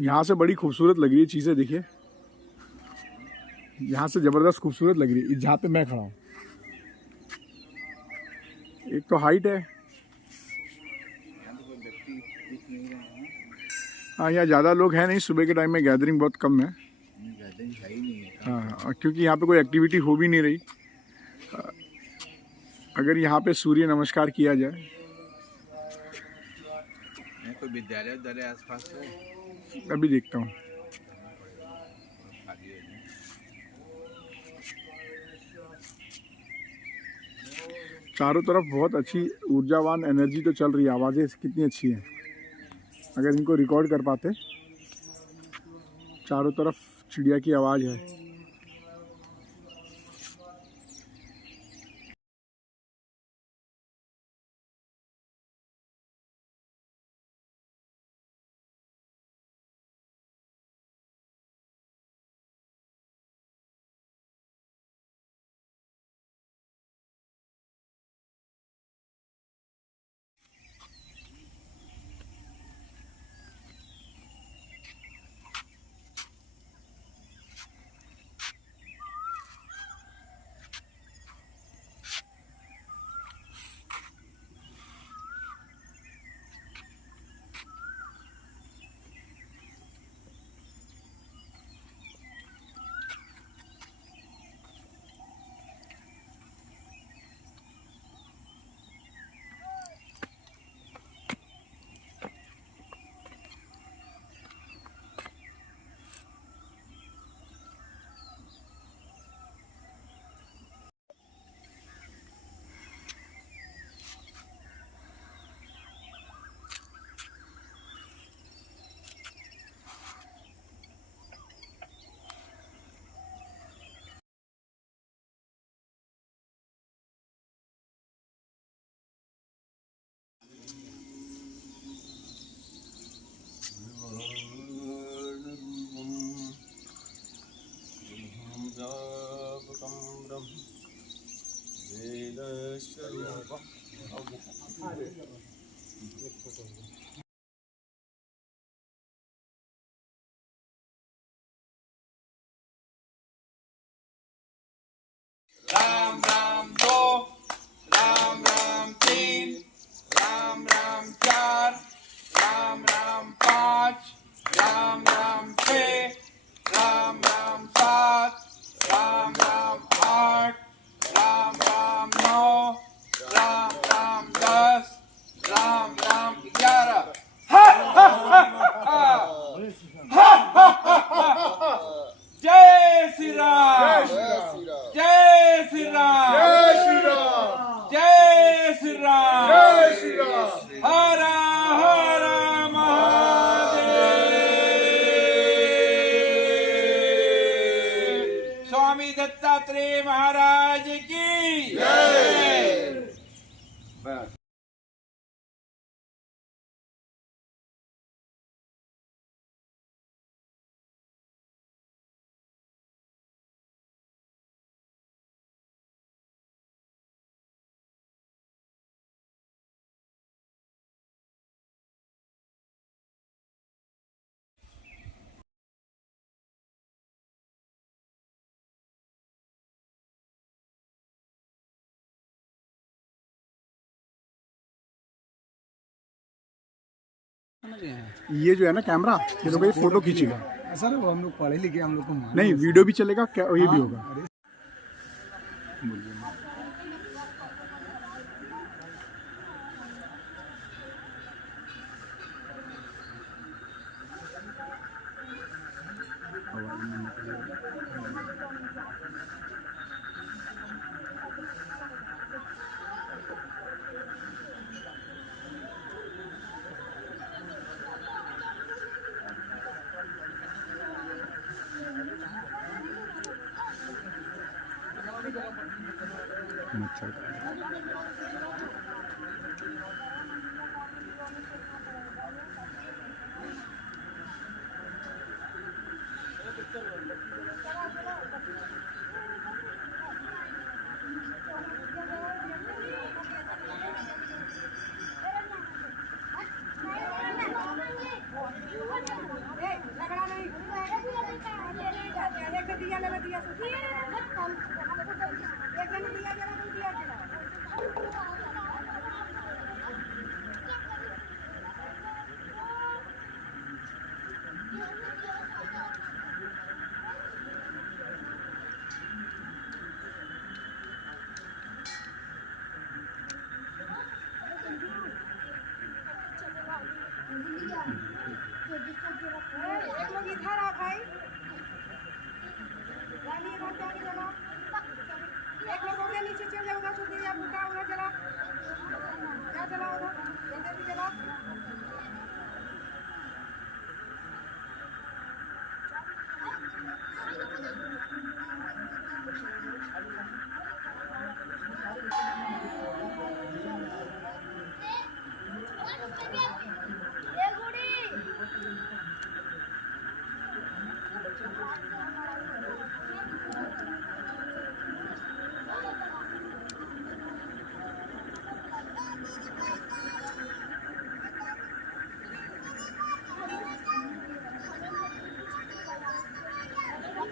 यहाँ से बड़ी खूबसूरत लग रही है चीज़ें, देखिए यहाँ से ज़बरदस्त खूबसूरत लग रही है जहाँ पे मैं खड़ा हूँ। एक तो हाइट है, हाँ यहाँ ज़्यादा लोग हैं नहीं, सुबह के टाइम में गैदरिंग बहुत कम है। हाँ, क्योंकि यहाँ पे कोई एक्टिविटी हो भी नहीं रही। अगर यहाँ पे सूर्य नमस्कार किया जाए, कोई विद्यालय आसपास है? अभी देखता हूँ। चारों तरफ बहुत अच्छी ऊर्जावान एनर्जी तो चल रही है, आवाज़ें कितनी अच्छी हैं। अगर इनको रिकॉर्ड कर पाते, चारों तरफ चिड़िया की आवाज़ है। राम राम 2, राम राम 3, राम राम 4, राम राम 5, राम राम 6, राम राम 7, राम राम 8, राम राम 9, राम राम 10, राम राम 11। जय श्री राम, जय श्री राम, जय श्री राम, जय श्री राम, जय श्री राम। हर हर महादेव। स्वामी दत्तात्रेय महाराज की जय। बस। ये जो है ना कैमरा, ये लोग फोटो खींचेगा। सर वो हम लोग पढ़े लिखे, हम लोग को नहीं, वीडियो भी चलेगा क्या, ये भी होगा। मच्छर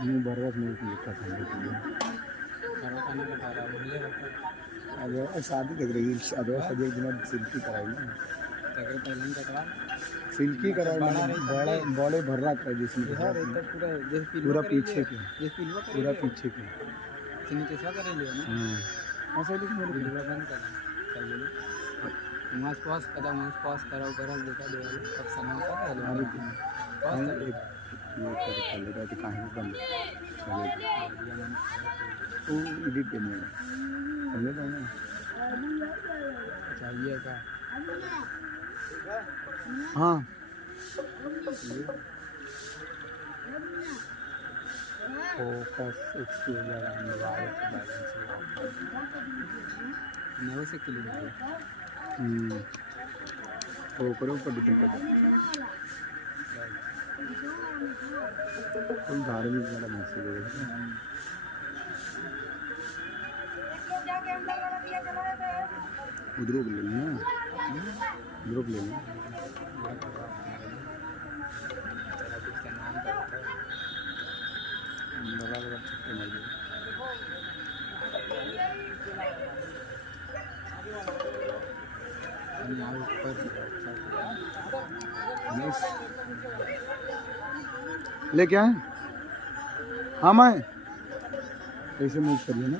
मैं बरगद में लिखा था अरे शादी लग रही है अदवा शादी के दिन सिल्की कराई ना सिल्की कराई बड़े बड़े भर्रा कराई जिसमें पूरा पीछे के पूरा पीछे के हाँ ऐसा लिख मेरे मास पास करा ऊपर देखा दे कब समय का अरे ये कर लेता है तो कहीं बंद तो एडिट करने कर लेता है चाहिए का हाँ focus exposure and white balance नव से किलोमीटर तो करो ऊपर डिपेंड करता है कोई धार्मिक वाला मैसेज है उधर ले लेना उधर ले लेना बराबर छक्के मार दो यहाँ ऊपर ले क्या है हाँ मैं कैसे मूव करिए ना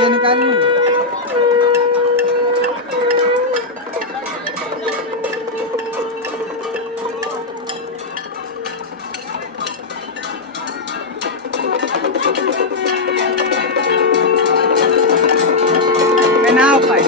ये निकाल ली। मैं ना आ पाई।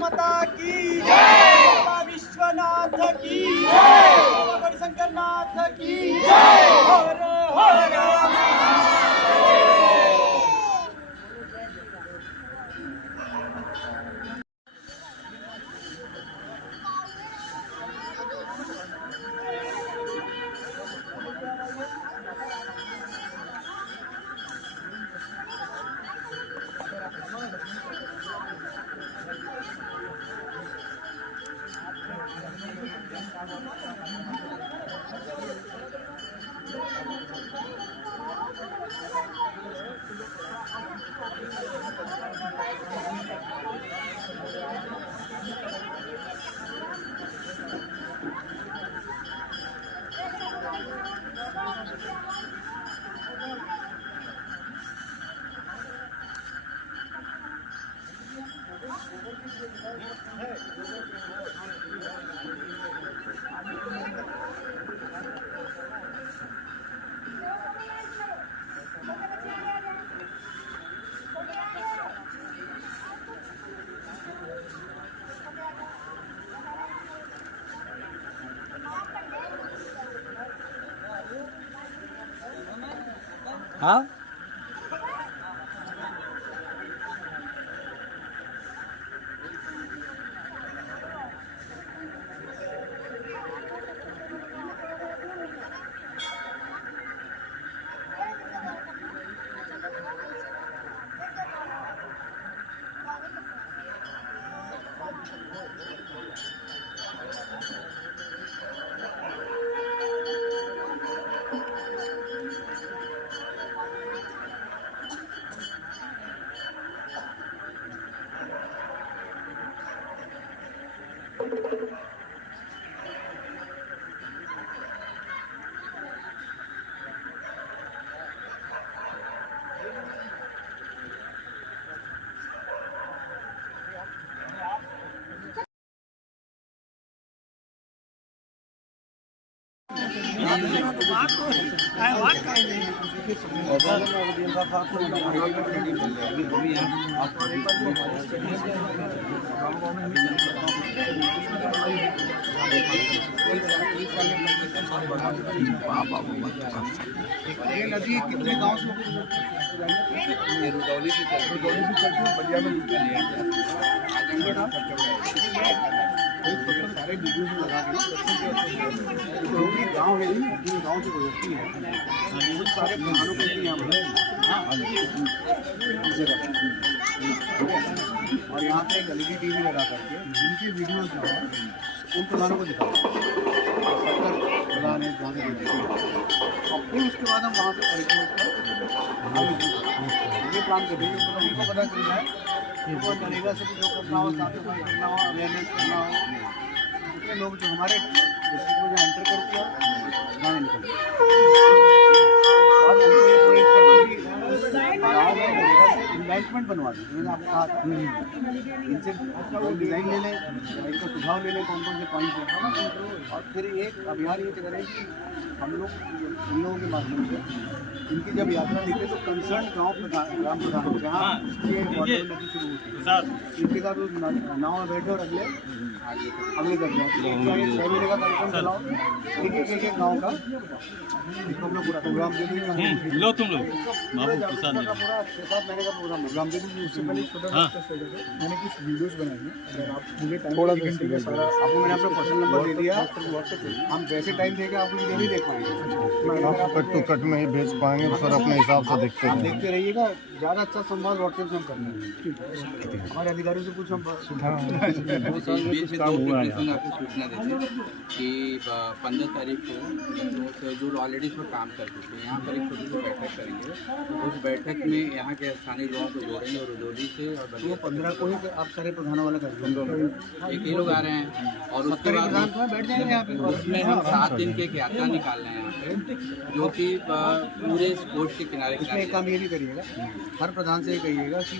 माता की जय, बाबा विश्वनाथ की जय, बाबा शंकरनाथ की जय, हर हर हाँ ये नदी कितने गांव से रुदौली से चलती है, बलिया में डूबती है। सारे वीडियो में लगा दी गाँव है, तीन गाँव से गुजरती है, सारे पहाड़ों पे यहाँ और यहाँ पे एक LED टीवी लगा करके जिनकी वीडियो जो है उन प्रधानों को दिखाओ, प्रधान है जहाँ से देखती है, और फिर उसके बाद हम वहाँ से ये प्लान कर देंगे, तो उनको पता चल जाए वो मनरेगा से जो करना हो, साफ सफाई करना हो, अवेयरनेस करना हो, इतने लोग जो हमारे डिस्ट्रिक्ट में जो एंटर करते हैं गाँव निकलते हैं और उनको ये प्रोजेक्ट करते हैं कि गाँव में मनरेगा से इन्वेस्टमेंट बनवा दें। मैंने आपको कहा था इनसे वो डिज़ाइन ले लें, इनका सुझाव ले लें कौन कौन से पॉइंट है, और फिर एक अभियान ये करें कि हम लोग उन लोगों के माध्यम से इनकी जब यात्रा निकले तो कंसर्न गाँव प्रधान ग्राम प्रधान जहाँ इसकी वाटर नदी शुरू होती है इनके साथ उस नाव में बैठे और अगले कर जाए 6 महीने का कार्यक्रम चलाओ, एक गाँव का हम लोग पूरा प्रोग्राम दे देंगे। लो तुम लोग बाबू प्रसाद पूरा 6-7 महीने का प्रोग्राम प्रोग्राम देखो उससे पहले मैंने कुछ वीडियोस बनाई हैं, अगर आप मुझे टाइम थोड़ा एक घंटे का सारा आपको मैंने अपना पर्सनल नंबर दे दिया, हम वैसे टाइम देके आपको वीडियो नहीं देख पाएंगे। आप कट टू कट में ही भेज पाएंगे तो सर अपने हिसाब से देखते आप हैं। देखते रहिएगा, ज़्यादा अच्छा संवाद व्हाट्सएप से हम कर लेंगे। हमारे अधिकारियों से कुछ हम बीच में दो टेक्नीशियन आपको सूचना देते हैं कि 15 तारीख को जो ऑलरेडी इस पर काम कर चुके हैं, यहाँ पर एक छोटी सी बैठक करेंगे। उस बैठक में यहाँ के स्थानीय लोगों को जोड़ेंगे और उदौली से और वो बलिया 15 को ही आप सारे प्रधानों वाला कर देंगे। एक ही लोग आ रहे हैं और उसके बाद प्रधान तो बैठ जाएंगे यहाँ पे। उसमें हम 7 दिन की एक यात्रा निकाल रहे हैं यहाँ पे, जो कि पूरे कोस्ट के किनारे इसमें किनारे एक काम ये भी करिएगा, हर प्रधान से ये कहिएगा कि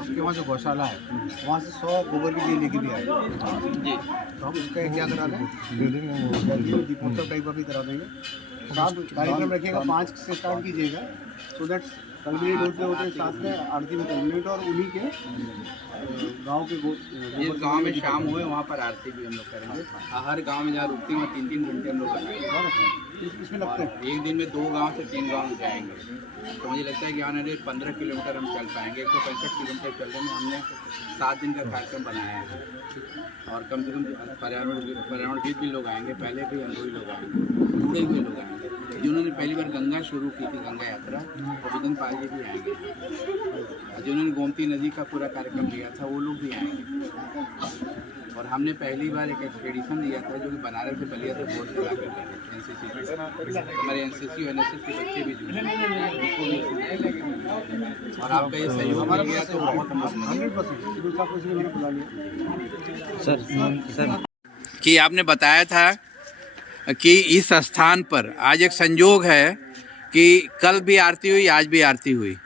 उसके वहाँ जो गौशाला है वहाँ से 100 गोबर की लेके भी आए, जी तो हम उसका क्या करा दें, दे देंगे दीपोत्सव टाइप का भी करा देंगे। साथ कार्यक्रम रखिएगा, 5 से स्टार्ट कीजिएगा, सो दैट कल्मिनेट होते होते साथ में आरती में कल्मिनेट और उन्हीं के गांव के जिस गांव में शाम हुए वहाँ पर आरती भी हम लोग करेंगे। हर गांव में जहाँ रुकती हैं 3-3 घंटे हम लोग लगाएंगे। इसमें लगते हैं। एक दिन में 2 गांव से 3 गांव जाएंगे, तो मुझे लगता है कि यहाँ 15 किलोमीटर हम चल पाएंगे। 165 किलोमीटर चलने में हमने 7 दिन का कार्यक्रम बनाया है और कम से कम पर्यावरणविद भी लोग आएंगे, पहले भी अनुभवी लोग आएंगे, जुड़े हुए लोग आएंगे। जिन्होंने पहली बार गंगा शुरू की थी, गंगा यात्रा, और विजन पाल जी भी आएंगे, और जिन्होंने गोमती नदी का पूरा कार्यक्रम लिया था वो लोग भी आएंगे। और हमने पहली बार एक एक्सपीडिशन दिया था जो कि बनारस से बलिया से बोट चला कर थे एनसीसी, हमारे एनसीसी और एनएसएस के बच्चे भी जुड़े, उसको भी और आपका ये सहयोग मिल गया तो बहुत हम 100% दूसरा कुछ भी नहीं बुला लिया। कि आपने बताया था कि इस स्थान पर आज एक संयोग है कि कल भी आरती हुई, आज भी आरती हुई,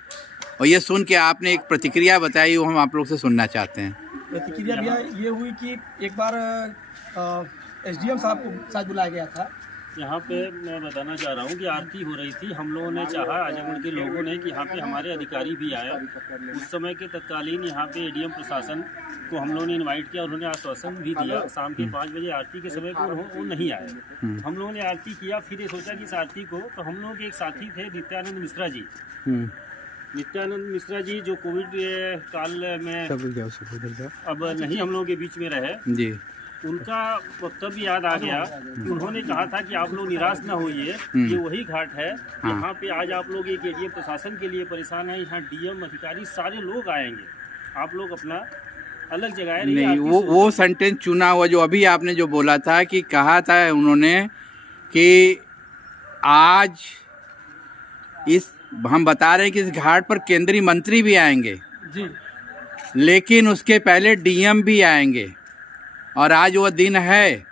और ये सुन के आपने एक प्रतिक्रिया बताई, वो हम आप लोग से सुनना चाहते हैं। प्रतिक्रिया भैया ये हुई कि एक बार एसडीएम साहब को साथ बुलाया गया था। यहाँ पे मैं बताना चाह रहा हूँ कि आरती हो रही थी, हम लोगों ने चाहा, आजमगढ़ के लोगों ने, कि यहाँ पे हमारे अधिकारी भी आए। उस समय के तत्कालीन यहाँ पे एडीएम प्रशासन को हम लोगों ने इनवाइट किया, उन्होंने आश्वासन भी दिया शाम के 5 बजे आरती के समय पर वो नहीं आए। हम लोगों ने आरती किया, फिर ये सोचा कि इस आरती को, तो हम लोगों के एक साथी थे नित्यानंद मिश्रा जी, नित्यानंद मिश्रा जी जो कोविड काल में अब नहीं हम लोगों के बीच में रहे जी, उनका वक्तव्य याद आ गया। उन्होंने कहा था कि आप लोग निराश न होइए, ये वही घाट है यहाँ पे आज आप लोग एक एडीएम प्रशासन के लिए परेशान है, यहाँ डीएम अधिकारी सारे लोग आएंगे, आप लोग अपना अलग जगह नहीं, वो सेंटेंस चुना हुआ जो अभी आपने जो बोला था कि कहा था उन्होंने कि आज इस हम बता रहे हैं कि इस घाट पर केंद्रीय मंत्री भी आएंगे जी, लेकिन उसके पहले डीएम भी आएंगे, और आज वो दिन है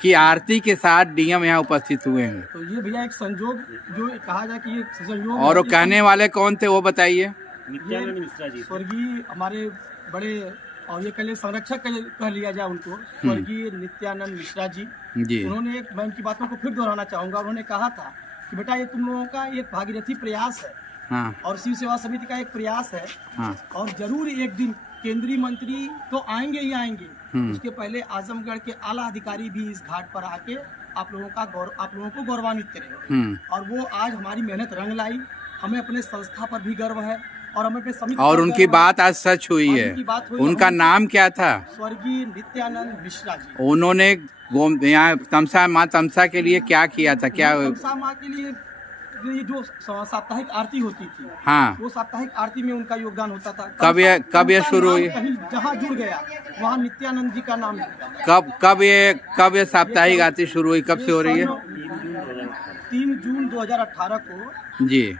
कि आरती के साथ डीएम यहाँ उपस्थित हुए हैं। तो ये भैया एक संयोग जो कहा जाए कि ये संयोग, और वो कहने वाले कौन थे वो बताइए। नित्यानंद मिश्रा जी, स्वर्गीय हमारे बड़े, और ये कह संरक्षक कह लिया जाए उनको, स्वर्गीय नित्यानंद मिश्रा जी। उन्होंने एक, मैं उनकी बातों को फिर दोहराना चाहूँगा, उन्होंने कहा था कि बेटा ये तुम लोगों का एक भागीरथी प्रयास है, हाँ, और शिव सेवा समिति का एक प्रयास है, हाँ, और जरूर एक दिन केंद्रीय मंत्री तो आएंगे ही आएंगे, उसके पहले आजमगढ़ के आला अधिकारी भी इस घाट पर आके आप लोगों को गौरवान्वित करेंगे। और वो आज हमारी मेहनत रंग लाई, हमें अपने संस्था पर भी गर्व है, और हमें अपने समिति और पर उनकी गर्व है। बात आज सच हुई है। उनका नाम क्या था? स्वर्गीय नित्यानंद मिश्रा जी। उन्होंने यहाँ तमसा माँ तमसा के लिए क्या किया था? क्या तमसा माँ के लिए ये जो साप्ताहिक आरती होती थी, हाँ, वो साप्ताहिक आरती में उनका योगदान होता था। कब ये शुरू हुई? जहाँ जुड़ गया वहाँ नित्यानंद जी का नाम लिखा। कब ये साप्ताहिक आरती शुरू हुई? कब से हो रही है? 3 जून 2018 को जी।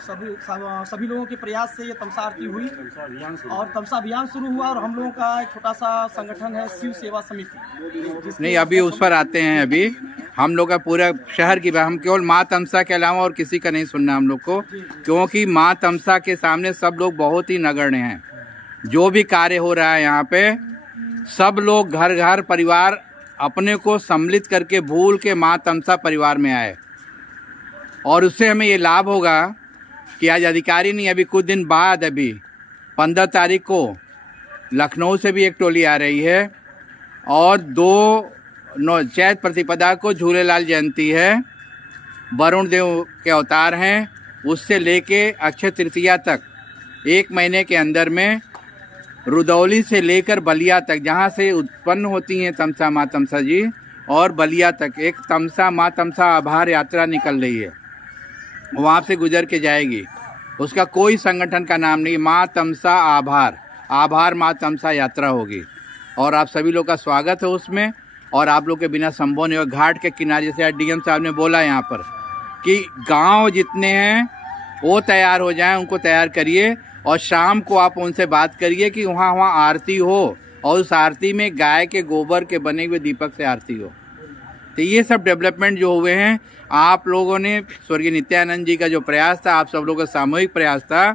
सभी लोगों के प्रयास से ये तमसा आरती हुई और तमसा अभियान शुरू हुआ, और हम लोगों का एक छोटा सा संगठन है शिव सेवा समिति। नहीं, अभी उस पर आते हैं। अभी हम लोग का पूरा शहर की, हम केवल माँ तमसा के अलावा और किसी का नहीं सुनना हम लोग को, क्योंकि माँ तमसा के सामने सब लोग बहुत ही नगण्य हैं। जो भी कार्य हो रहा है यहाँ पे, सब लोग घर घर परिवार अपने को सम्मिलित करके भूल के माँ तमसा परिवार में आए, और उससे हमें ये लाभ होगा कि आज अधिकारी नहीं, अभी कुछ दिन बाद, अभी 15 तारीख को लखनऊ से भी एक टोली आ रही है, और 2 चैत प्रतिपदा को झूलेलाल जयंती है, वरुण देव के अवतार हैं, उससे लेके अक्षय तृतीया तक 1 महीने के अंदर में रुदौली से लेकर बलिया तक, जहाँ से उत्पन्न होती हैं तमसा माँ तमसा जी, और बलिया तक एक तमसा माँ तमसा आभार यात्रा निकल रही है। वहाँ से गुजर के जाएगी। उसका कोई संगठन का नाम नहीं, माँ तमसा आभार माँ तमसा यात्रा होगी। और आप सभी लोग का स्वागत है उसमें। और आप लोग के बिना संभव नहीं होगा। घाट के किनारे, जैसे डीएम साहब ने बोला यहाँ पर कि गांव जितने हैं वो तैयार हो जाएं, उनको तैयार करिए और शाम को आप उनसे बात करिए कि वहाँ आरती हो, और उस आरती में गाय के गोबर के बने हुए दीपक से आरती हो। तो ये सब डेवलपमेंट जो हुए हैं, आप लोगों ने, स्वर्गीय नित्यानंद जी का जो प्रयास था, आप सब लोगों का सामूहिक प्रयास था,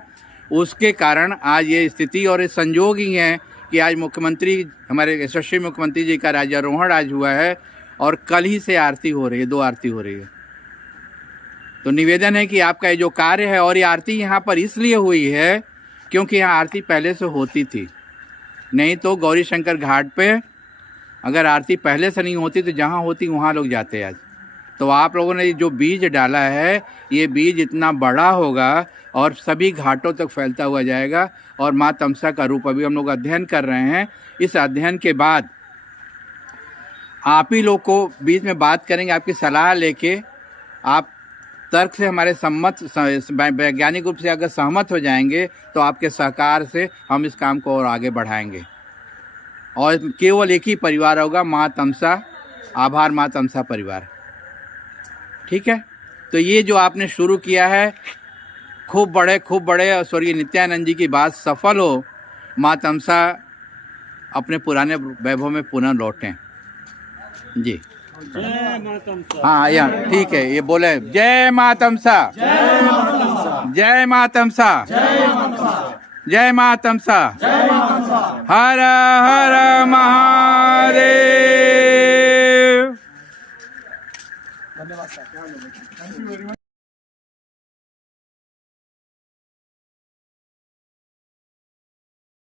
उसके कारण आज ये स्थिति और ये संजोग ही है कि आज मुख्यमंत्री, हमारे यशस्वी मुख्यमंत्री जी का राज्यारोहण आज हुआ है और कल ही से आरती हो रही है, 2 आरती हो रही है। तो निवेदन है कि आपका ये जो कार्य है, और ये आरती यहाँ पर इसलिए हुई है क्योंकि यहाँ आरती पहले से होती थी, नहीं तो गौरी शंकर घाट पे अगर आरती पहले से नहीं होती तो जहाँ होती वहाँ लोग जाते आज। तो आप लोगों ने जो बीज डाला है, ये बीज इतना बड़ा होगा और सभी घाटों तक फैलता हुआ जाएगा। और माँ तमसा का रूप अभी हम लोग अध्ययन कर रहे हैं। इस अध्ययन के बाद आप ही लोग को बीच में बात करेंगे, आपकी सलाह लेके, आप तर्क से हमारे सम्मत, वैज्ञानिक रूप से अगर सहमत हो जाएंगे तो आपके सहकार से हम इस काम को और आगे बढ़ाएंगे। और केवल एक ही परिवार होगा, माँ तमसा आभार माँ तमसा परिवार। ठीक है। तो ये जो आपने शुरू किया है, खूब बड़े स्वर्गीय नित्यानंद जी की बात सफल हो, माँ तमसा अपने पुराने वैभव में पुनः लौटें जी। हाँ या ठीक है, ये बोले जय माँ तमसा, जय माँ तमसा, जय माँ तमसा, हर हर महादेव। धन्यवाद सर।